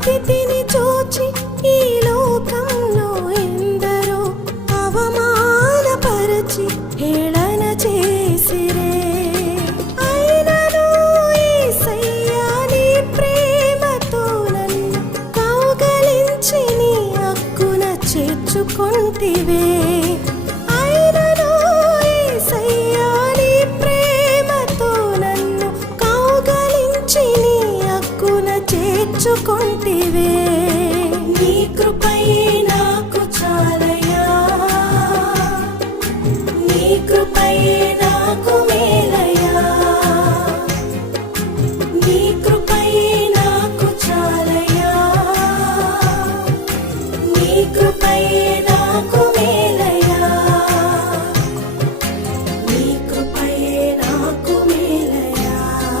స్థితిని చూచి ఈ లోకంలో ఎందరో అవమానపరచి హేళన చేసిరే. అయినను యేసయ్యా నీ ప్రేమతో నన్ను కౌగలించి నీ హక్కున చేర్చుకొంటివే. పంచుకుంటివే నీ కృపయే నాకు చాలయా నీ కృ